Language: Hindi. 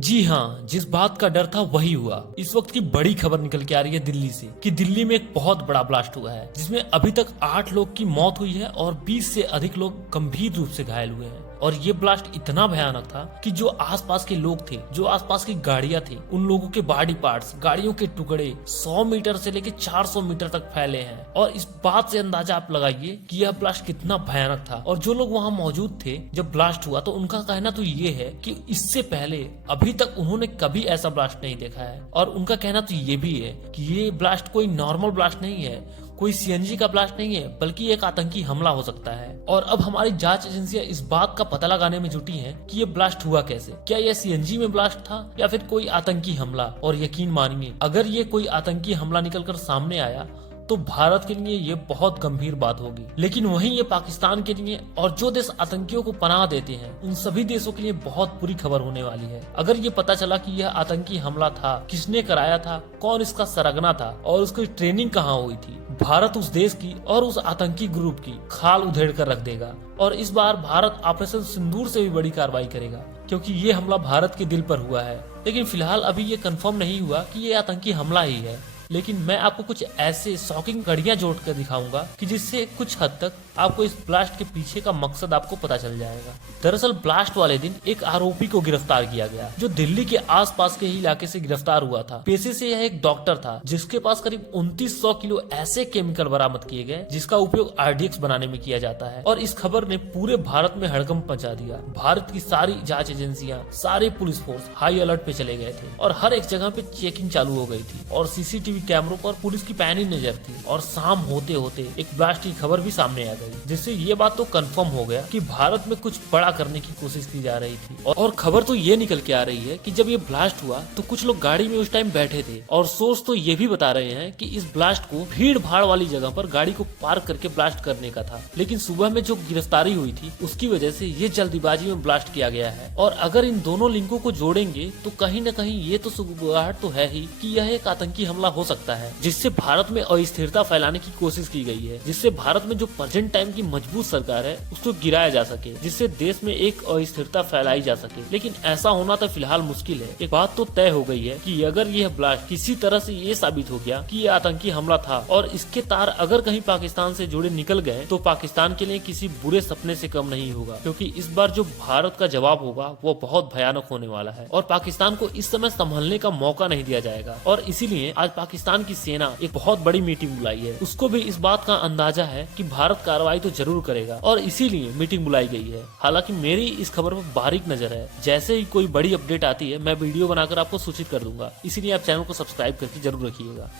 जी हाँ, जिस बात का डर था वही हुआ। इस वक्त की बड़ी खबर निकल के आ रही है दिल्ली से कि दिल्ली में एक बहुत बड़ा ब्लास्ट हुआ है जिसमें अभी तक 8 लोग की मौत हुई है और 20 से अधिक लोग गंभीर रूप से घायल हुए हैं। और ये ब्लास्ट इतना भयानक था कि जो आसपास के लोग थे, जो आसपास की गाड़ियां थी, उन लोगों के बॉडी पार्ट्स, गाड़ियों के टुकड़े 100 मीटर से लेकर 400 मीटर तक फैले हैं। और इस बात से अंदाजा आप लगाइए कि यह ब्लास्ट कितना भयानक था। और जो लोग वहां मौजूद थे जब ब्लास्ट हुआ, तो उनका कहना तो ये है कि इससे पहले अभी तक उन्होंने कभी ऐसा ब्लास्ट नहीं देखा है। और उनका कहना तो ये भी है कि ये ब्लास्ट कोई नॉर्मल ब्लास्ट नहीं है, कोई सीएनजी का ब्लास्ट नहीं है, बल्कि एक आतंकी हमला हो सकता है। और अब हमारी जांच एजेंसियां इस बात का पता लगाने में जुटी हैं कि ये ब्लास्ट हुआ कैसे। क्या यह सीएनजी में ब्लास्ट था या फिर कोई आतंकी हमला। और यकीन मानिए, अगर ये कोई आतंकी हमला निकलकर सामने आया तो भारत के लिए ये बहुत गंभीर बात होगी। लेकिन वहीं ये पाकिस्तान के लिए और जो देश आतंकियों को पनाह देते हैं, उन सभी देशों के लिए बहुत बुरी खबर होने वाली है। अगर ये पता चला कि यह आतंकी हमला था, किसने कराया था, कौन इसका सरगना था और उसकी ट्रेनिंग कहाँ हुई थी, भारत उस देश की और उस आतंकी ग्रुप की खाल उधेड़ कर रख देगा। और इस बार भारत ऑपरेशन सिंदूर से भी बड़ी कार्रवाई करेगा, क्योंकि ये हमला भारत के दिल पर हुआ है। लेकिन फिलहाल अभी ये कंफर्म नहीं हुआ कि ये आतंकी हमला ही है। लेकिन मैं आपको कुछ ऐसे शॉकिंग कड़ियां जोड़कर दिखाऊंगा कि जिससे कुछ हद तक आपको इस ब्लास्ट के पीछे का मकसद आपको पता चल जाएगा। दरअसल ब्लास्ट वाले दिन एक आरोपी को गिरफ्तार किया गया, जो दिल्ली के आसपास के ही इलाके से गिरफ्तार हुआ था। पेशे से यह एक डॉक्टर था, जिसके पास करीब 2900 किलो ऐसे केमिकल बरामद किए गए जिसका उपयोग आरडीएक्स बनाने में किया जाता है। और इस खबर ने पूरे भारत में हड़कंप मचा दिया। भारत की सारी जांच एजेंसियां, सारे पुलिस फोर्स हाई अलर्ट पे चले गए थे और हर एक जगह पे चेकिंग चालू हो गई थी और सीसीटीवी कैमरों पर पुलिस की पैनी नजर थी। और शाम होते होते एक ब्लास्ट की खबर भी सामने आ गई, जिससे ये बात तो कंफर्म हो गया कि भारत में कुछ बड़ा करने की कोशिश की जा रही थी। और खबर तो ये निकल के आ रही है कि जब ये ब्लास्ट हुआ तो कुछ लोग गाड़ी में उस टाइम बैठे थे। और सोर्स तो ये भी बता रहे हैं कि इस ब्लास्ट को भीड़ भाड़ वाली जगह पर गाड़ी को पार्क करके ब्लास्ट करने का था। लेकिन सुबह में जो गिरफ्तारी हुई थी उसकी वजह से ये जल्दीबाजी में ब्लास्ट किया गया है। और अगर इन दोनों लिंकों को जोड़ेंगे तो कहीं न कहीं ये तो सुगबुगाहट तो है ही कि यह एक आतंकी हमला हो सकता है, जिससे भारत में अस्थिरता फैलाने की कोशिश की गई है, जिससे भारत में जो प्रेजेंट टाइम की मजबूत सरकार है उसको गिराया जा सके, जिससे देश में एक अस्थिरता फैलाई जा सके। लेकिन ऐसा होना तो फिलहाल मुश्किल है। एक बात तो तय हो गई है कि अगर यह ब्लास्ट किसी तरह से ये साबित हो गया कि यह आतंकी हमला था और इसके तार अगर कहीं पाकिस्तान से जुड़े निकल गए, तो पाकिस्तान के लिए किसी बुरे सपने से कम नहीं होगा। क्योंकि इस बार जो भारत का जवाब होगा वो बहुत भयानक होने वाला है और पाकिस्तान को इस समय संभलने का मौका नहीं दिया जाएगा। और इसीलिए आज पाकिस्तान की सेना एक बहुत बड़ी मीटिंग बुलाई है। उसको भी इस बात का अंदाजा है कि भारत कार्रवाई तो जरूर करेगा और इसीलिए मीटिंग बुलाई गई है। हालांकि मेरी इस खबर पर बारीक नजर है। जैसे ही कोई बड़ी अपडेट आती है मैं वीडियो बनाकर आपको सूचित कर दूंगा। इसीलिए आप चैनल को सब्सक्राइब करके जरूर रखिएगा।